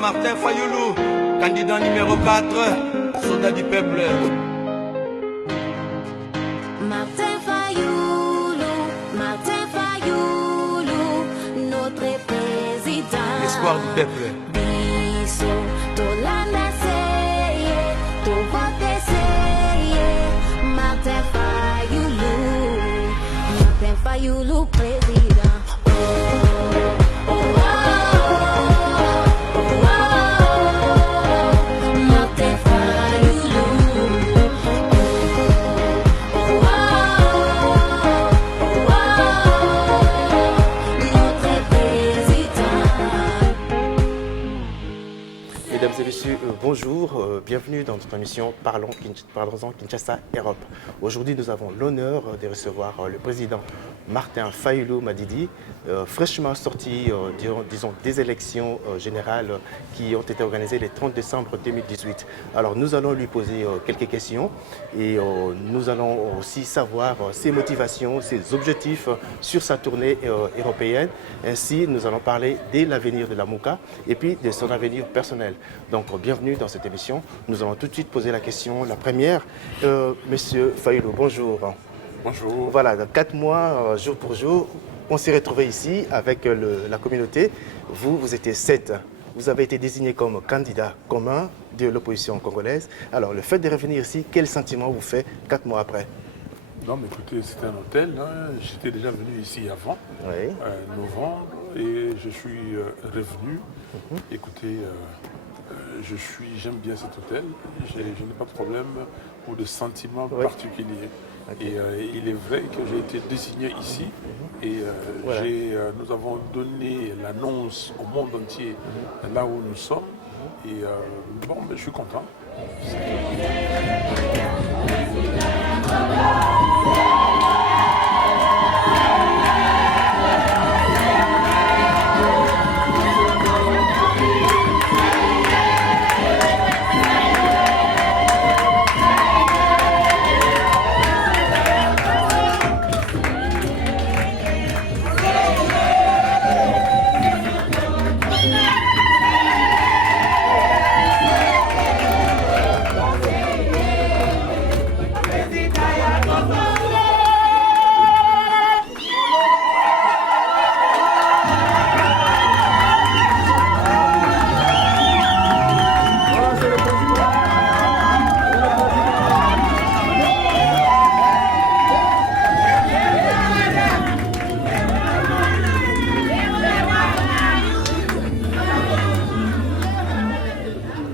Martin Fayoulou, candidat numéro 4, soldat du peuple. Martin Fayoulou, notre président. L'espoir du peuple. Biso, Tolanda Seye, to vote Seye. Martin Fayoulou, président. Mesdames et messieurs, bonjour, bienvenue dans notre émission Parlons-en Kinshasa Europe. Aujourd'hui, nous avons l'honneur de recevoir le président Martin Fayoulou Madidi, fraîchement sorti, disons, des élections générales qui ont été organisées le 30 décembre 2018. Alors, nous allons lui poser quelques questions et nous allons aussi savoir ses motivations, ses objectifs sur sa tournée européenne. Ainsi, nous allons parler de l'avenir de la Mouka et puis de son avenir personnel. Donc, bienvenue dans cette émission. Nous allons tout de suite poser la question. La première, Monsieur Fayoulou, bonjour. Bonjour. Voilà, dans 4 mois, jour pour jour, on s'est retrouvé ici avec la communauté. Vous étiez 7. Vous avez été désigné comme candidat commun de l'opposition congolaise. Alors, le fait de revenir ici, quel sentiment vous fait 4 mois après? Non, mais écoutez, c'était un hôtel. Hein. J'étais déjà venu ici avant, Oui. novembre, et je suis revenu. Écoutez, j'aime bien cet hôtel. Je n'ai pas de problème ou de sentiments particuliers. Okay. Et il est vrai que j'ai été désigné ici et voilà. Nous avons donné l'annonce au monde entier là où nous sommes. Et bon, ben, je suis content.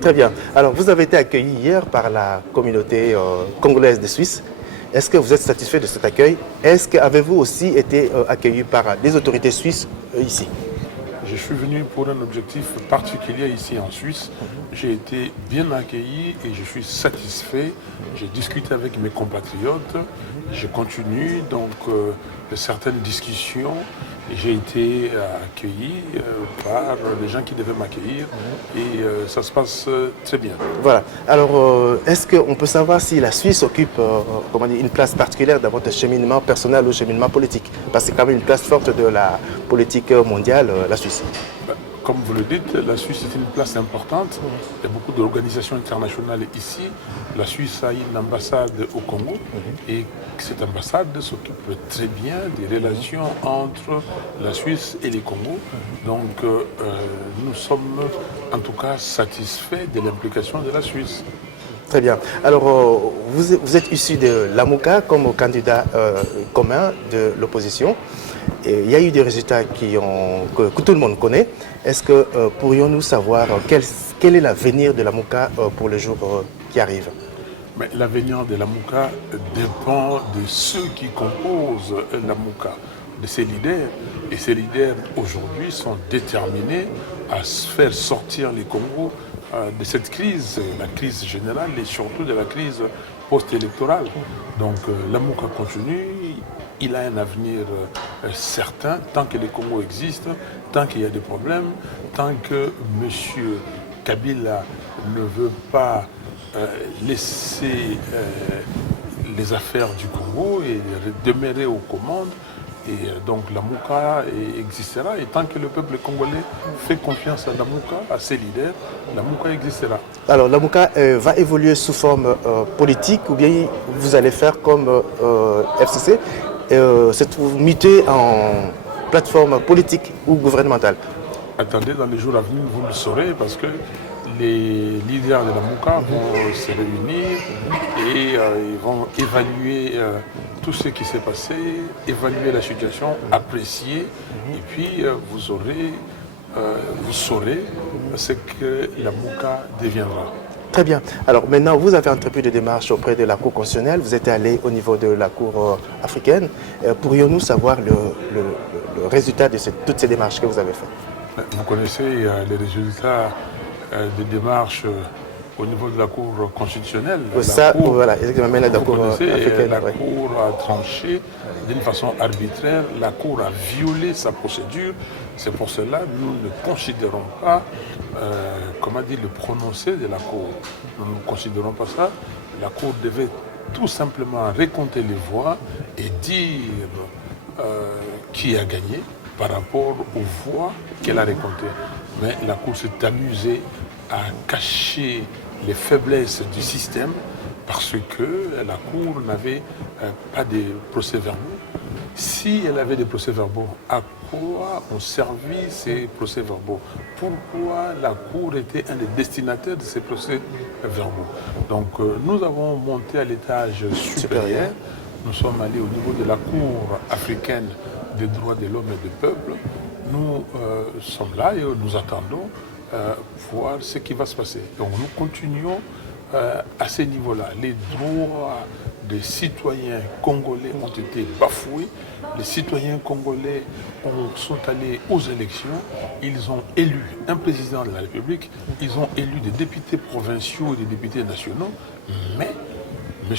Très bien. Alors, vous avez été accueilli hier par la communauté congolaise de Suisse. Est-ce que vous êtes satisfait de cet accueil? Est-ce qu'avez-vous aussi été accueilli par des autorités suisses ici? Je suis venu pour un objectif particulier ici en Suisse. J'ai été bien accueilli et je suis satisfait. J'ai discuté avec mes compatriotes. Je continue donc certaines discussions. J'ai été accueilli par les gens qui devaient m'accueillir et ça se passe très bien. Voilà. Alors, est-ce qu'on peut savoir si la Suisse occupe une place particulière dans votre cheminement personnel ou cheminement politique? Parce que c'est quand même une place forte de la politique mondiale, la Suisse. Comme vous le dites, la Suisse est une place importante. Il y a beaucoup d'organisations internationales ici. La Suisse a une ambassade au Congo et cette ambassade s'occupe très bien des relations entre la Suisse et les Congos. Donc nous sommes en tout cas satisfaits de l'implication de la Suisse. Très bien. Alors, vous êtes issu de l'AMOUKA comme candidat commun de l'opposition. Il y a eu des résultats que tout le monde connaît. Est-ce que pourrions-nous savoir quel est l'avenir de l'AMOUKA pour les jours qui arrivent? L'avenir de l'AMOUKA dépend de ceux qui composent l'AMOUKA, de ses leaders. Et ces leaders, aujourd'hui, sont déterminés à faire sortir les Congos de cette crise, la crise générale et surtout de la crise post-électorale. Donc l'AMOUKA continue, il a un avenir certain tant que les Congos existent, tant qu'il y a des problèmes, tant que M. Kabila ne veut pas laisser les affaires du Congo et demeurer aux commandes. Et donc la Mouka existera. Et tant que le peuple congolais fait confiance à la Mouka, à ses leaders, la Mouka existera. Alors, la Mouka va évoluer sous forme politique ou bien vous allez faire comme FCC, c'est muter en plateforme politique ou gouvernementale? Attendez, dans les jours à venir, vous le saurez parce que les leaders de la Mouka vont se réunir et ils vont évaluer tout ce qui s'est passé, évaluer la situation, apprécier et puis vous saurez ce que la Mouka deviendra. Très bien. Alors maintenant, vous avez entrepris des démarches auprès de la Cour constitutionnelle, vous êtes allé au niveau de la Cour africaine. Pourrions-nous savoir le résultat de toutes ces démarches que vous avez faites? Vous connaissez les résultats des démarches au niveau de la Cour constitutionnelle. Voilà, exactement, mais la Cour africaine. La Cour a tranché d'une façon arbitraire, la Cour a violé sa procédure. C'est pour cela que nous ne considérons pas, le prononcé de la Cour. Nous ne considérons pas ça. La Cour devait tout simplement récompter les voix et dire qui a gagné par rapport aux voix qu'elle a récoltées. Mais la Cour s'est amusée à cacher les faiblesses du système parce que la Cour n'avait pas de procès-verbaux. Si elle avait des procès-verbaux, à quoi ont servi ces procès-verbaux? Pourquoi la Cour était un des destinataires de ces procès-verbaux? Donc nous avons monté à l'étage supérieur. Nous sommes allés au niveau de la Cour africaine des droits de l'homme et du peuple. Nous sommes là et nous attendons voir ce qui va se passer. Donc nous continuons à ce niveau-là. Les droits des citoyens congolais ont été bafoués. Les citoyens congolais sont allés aux élections. Ils ont élu un président de la République. Ils ont élu des députés provinciaux et des députés nationaux. Mais M.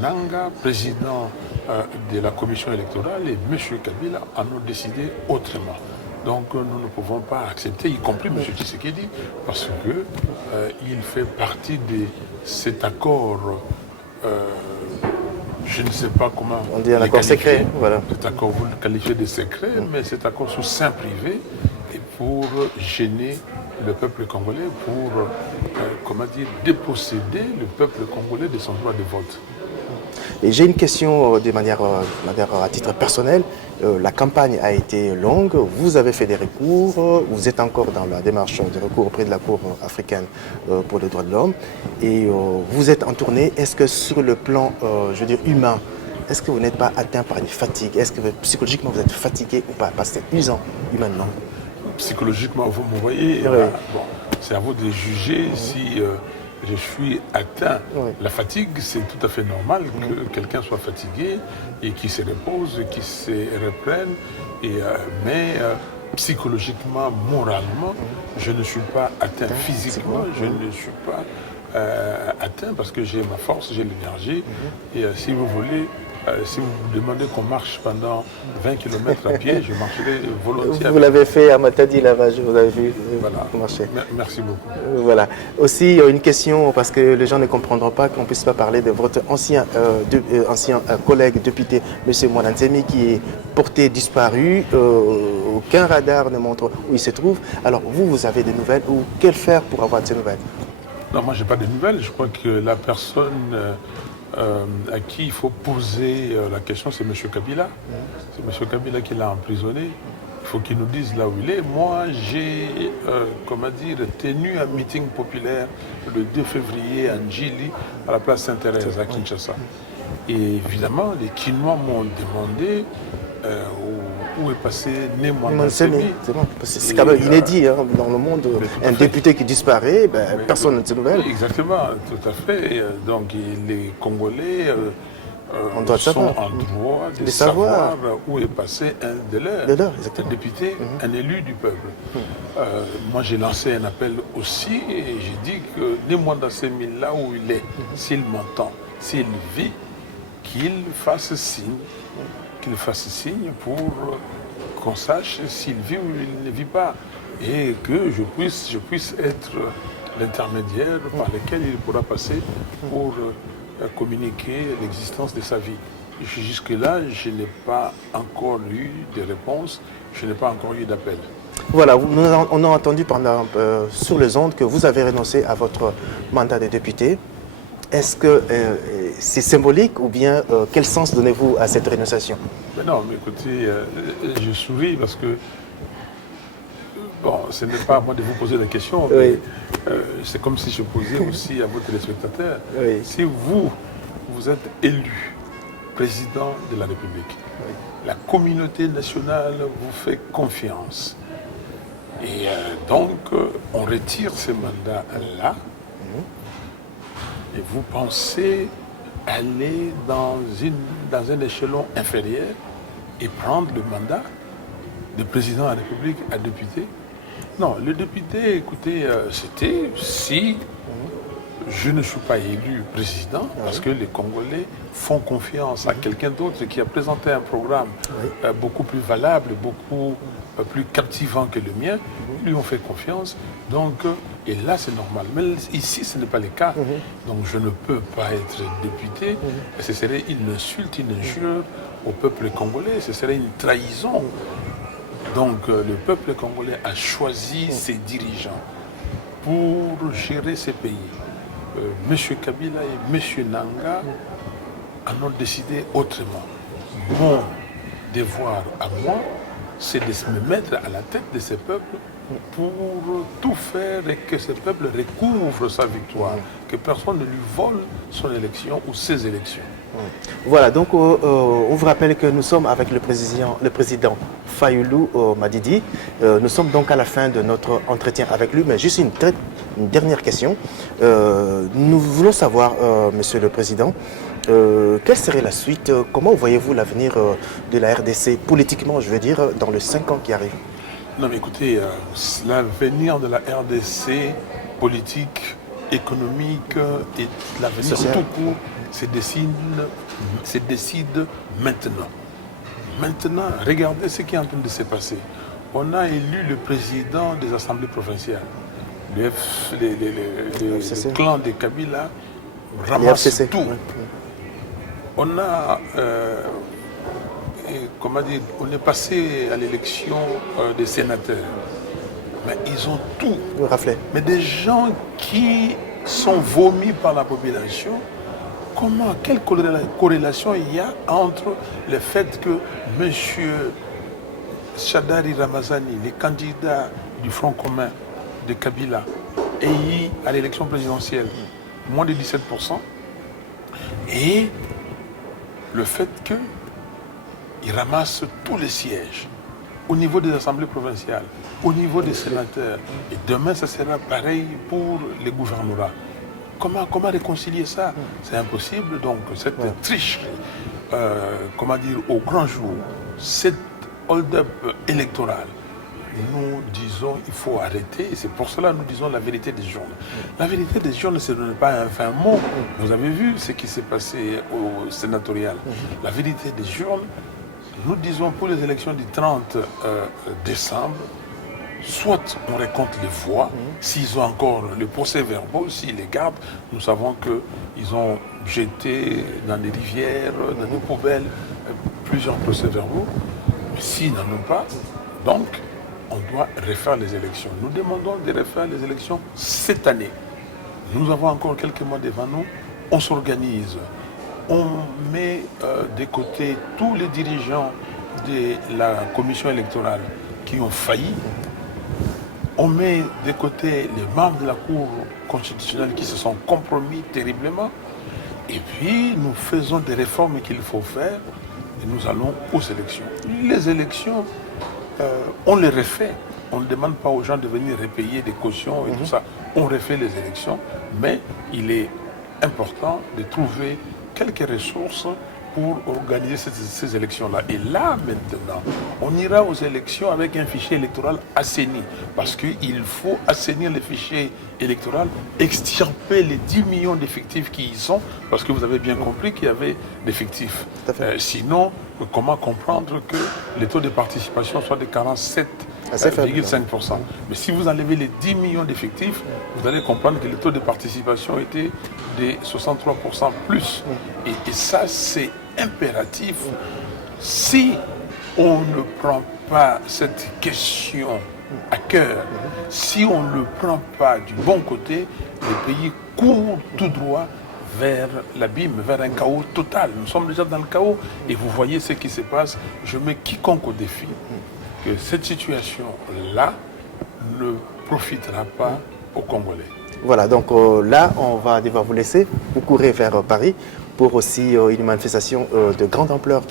Nanga, président de la commission électorale, et M. Kabila en ont décidé autrement. Donc nous ne pouvons pas accepter, y compris M. Tshisekedi, parce qu'il fait partie de cet accord, je ne sais pas comment... On dit un accord secret, voilà. Cet accord, vous le qualifiez de secret, mais cet accord sous seing privé, et pour gêner le peuple congolais, pour déposséder le peuple congolais de son droit de vote. Et j'ai une question de manière à titre personnel. La campagne a été longue, vous avez fait des recours, vous êtes encore dans la démarche de recours auprès de la Cour africaine pour les droits de l'homme et vous êtes en tournée. Est-ce que sur le plan, humain, est-ce que vous n'êtes pas atteint par une fatigue? Est-ce que psychologiquement vous êtes fatigué ou pas? Parce que c'est usant humainement. Psychologiquement, vous me voyez, oui. Bon, c'est à vous de juger si je suis atteint. Oui. La fatigue, c'est tout à fait normal que quelqu'un soit fatigué et qu'il se repose, qu'il se reprenne. Mais psychologiquement, moralement, je ne suis pas atteint. Physiquement, je ne suis pas atteint parce que j'ai ma force, j'ai l'énergie. Et si vous voulez, si vous me demandez qu'on marche pendant 20 km à pied, je marcherai volontiers. Vous l'avez fait à Matadi, là-bas, vous avez vu marcher. Merci beaucoup. Voilà. Aussi, une question, parce que les gens ne comprendront pas qu'on ne puisse pas parler de votre ancien collègue député, M. Mwananzemi, qui est porté disparu. Aucun radar ne montre où il se trouve. Alors, vous avez des nouvelles ou quel faire pour avoir de ces nouvelles? Non, moi, je n'ai pas de nouvelles. Je crois que la personne... à qui il faut poser la question, c'est M. Kabila. C'est M. Kabila qui l'a emprisonné. Il faut qu'il nous dise là où il est. Moi, j'ai, tenu un meeting populaire le 2 février à Njili, à la place Sainte-Thérèse, à Kinshasa. Et évidemment, les Kinois m'ont demandé où est passé Mwananzemi. C'est bon, c'est quand même inédit dans le monde. Un député qui disparaît, personne ne se nouvelle. Exactement, tout à fait. Donc les Congolais sont en droit de savoir où est passé un de leurs, un député, un élu du peuple. Moi j'ai lancé un appel aussi et j'ai dit que Mwananzemi, là où il est, s'il m'entend, s'il vit, qu'il fasse signe pour qu'on sache s'il vit ou il ne vit pas et que je puisse être l'intermédiaire par lequel il pourra passer pour communiquer l'existence de sa vie. jusque-là, je n'ai pas encore eu de réponse, je n'ai pas encore eu d'appel. Voilà, on a entendu sur les ondes que vous avez renoncé à votre mandat de député. Est-ce que c'est symbolique ou bien quel sens donnez-vous à cette renonciation? Mais non, mais écoutez, je souris parce que, bon, ce n'est pas à moi de vous poser la question, mais c'est comme si je posais aussi à vos téléspectateurs. Oui. Si vous êtes élu président de la République, la communauté nationale vous fait confiance, et donc on retire ce mandat-là, et vous pensez aller dans un échelon inférieur et prendre le mandat de président de la République à député? Non, le député, écoutez, c'était si je ne suis pas élu président, parce que les Congolais font confiance à quelqu'un d'autre qui a présenté un programme beaucoup plus valable, beaucoup plus captivant que le mien, lui ont fait confiance. Donc, et là, c'est normal. Mais ici, ce n'est pas le cas. Donc, je ne peux pas être député. Ce serait une insulte, une injure au peuple congolais. Ce serait une trahison. Donc, le peuple congolais a choisi ses dirigeants pour gérer ces pays. M. Kabila et M. Nanga en ont décidé autrement. Mon devoir à moi, c'est de me mettre à la tête de ces peuples pour tout faire et que ce peuple recouvre sa victoire, que personne ne lui vole son élection ou ses élections. Voilà, donc on vous rappelle que nous sommes avec le président Fayulu Madidi. Nous sommes donc à la fin de notre entretien avec lui, mais juste une dernière question. Nous voulons savoir, Monsieur le Président, quelle serait la suite? Comment voyez-vous l'avenir de la RDC, politiquement, je veux dire, dans les 5 ans qui arrivent? Non, mais écoutez, l'avenir de la RDC, politique, économique et l'avenir tout court, se décide maintenant. Maintenant, regardez ce qui est en train de se passer. On a élu le président des assemblées provinciales. Le clan de Kabila ramasse tout. On a, comment dire, on est passé à l'élection des sénateurs. Mais ils ont tout. Mais des gens qui sont vomis par la population, quelle corrélation il y a entre le fait que M. Shadari Ramazani, le candidat du Front commun de Kabila, ait eu à l'élection présidentielle moins de 17%, et le fait qu'il ramasse tous les sièges au niveau des assemblées provinciales, au niveau des sénateurs, et demain ça sera pareil pour les gouvernorats. Comment réconcilier ça? C'est impossible. Donc cette tricherie, comment dire, au grand jour, cette hold-up électorale, nous disons il faut arrêter. Et c'est pour cela que nous disons la vérité des journaux. La vérité des journaux, ce n'est pas un fin mot. Vous avez vu ce qui s'est passé au sénatorial. La vérité des journaux, nous disons pour les élections du 30 décembre, soit on récolte les voix, s'ils ont encore le procès-verbal, s'ils les gardent, nous savons qu'ils ont jeté dans des rivières, dans des poubelles, plusieurs procès-verbaux. Mais s'ils n'en ont pas, donc on doit refaire les élections. Nous demandons de refaire les élections cette année. Nous avons encore quelques mois devant nous, on s'organise. On met de côté tous les dirigeants de la commission électorale qui ont failli. On met de côté les membres de la Cour constitutionnelle qui se sont compromis terriblement. Et puis, nous faisons des réformes qu'il faut faire et nous allons aux élections. Les élections, on les refait. On ne demande pas aux gens de venir repayer des cautions et tout ça. On refait les élections, mais il est important de trouver quelques ressources pour organiser ces élections-là. Et là, maintenant, on ira aux élections avec un fichier électoral assaini. Parce qu'il faut assainir le fichier électoral, extirper les 10 millions d'effectifs qui y sont, parce que vous avez bien compris qu'il y avait d'effectifs. Sinon, comment comprendre que le taux de participation soit de 47,5%. Mais si vous enlevez les 10 millions d'effectifs, vous allez comprendre que le taux de participation était de 63% plus. Et ça, c'est impératif, si on ne prend pas cette question à cœur, si on ne le prend pas du bon côté, le pays court tout droit vers l'abîme, vers un chaos total. Nous sommes déjà dans le chaos et vous voyez ce qui se passe. Je mets quiconque au défi que cette situation-là ne profitera pas aux Congolais. Voilà, donc là, on va devoir vous laisser. Vous courez vers Paris pour aussi une manifestation de grande ampleur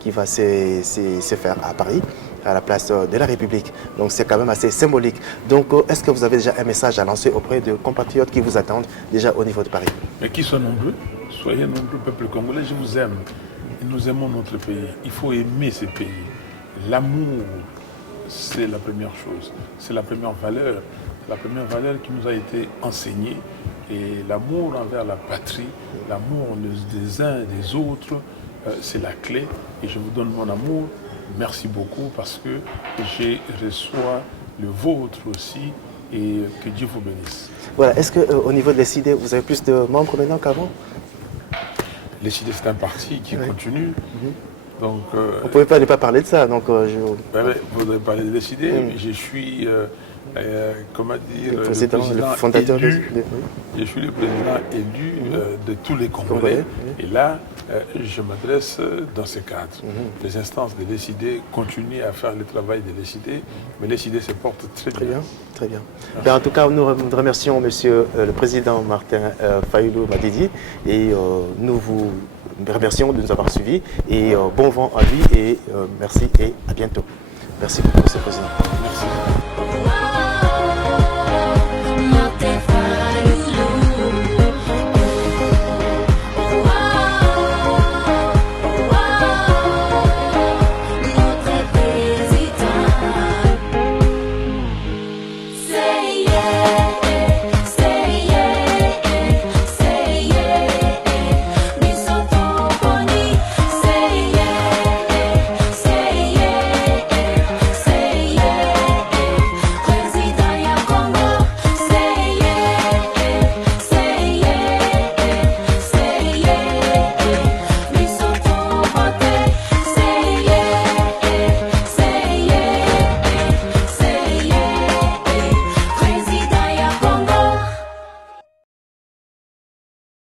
qui va se faire à Paris, à la place de la République. Donc c'est quand même assez symbolique. Donc est-ce que vous avez déjà un message à lancer auprès de compatriotes qui vous attendent déjà au niveau de Paris? Mais qui sont nombreux, soyez nombreux, peuple congolais, je vous aime. Et nous aimons notre pays. Il faut aimer ce pays. L'amour, c'est la première chose. C'est la première valeur qui nous a été enseignée. Et l'amour envers la patrie, l'amour des uns et des autres, c'est la clé. Et je vous donne mon amour. Merci beaucoup parce que j'ai reçois le vôtre aussi et que Dieu vous bénisse. Voilà, est-ce qu'au niveau de l'ECID, vous avez plus de membres maintenant qu'avant? L'ECID, c'est un parti qui continue. Donc, on ne pouvait pas ne pas parler de ça. Donc, vous avez parlé de l'ECID, je suis comment dire, le président fondateur élu, je suis le président élu de tous les Congolais. Et là, je m'adresse dans ce cadre. Les instances de l'ECID continuent à faire le travail de l'ECID, mais l'ECID se porte très bien. Très bien. Ben, en tout cas, nous remercions Monsieur le Président Martin Fayulu Madidi et nous vous remercions de nous avoir suivis et bon vent à lui et merci et à bientôt. Merci beaucoup, Monsieur le Président. Merci. Oh,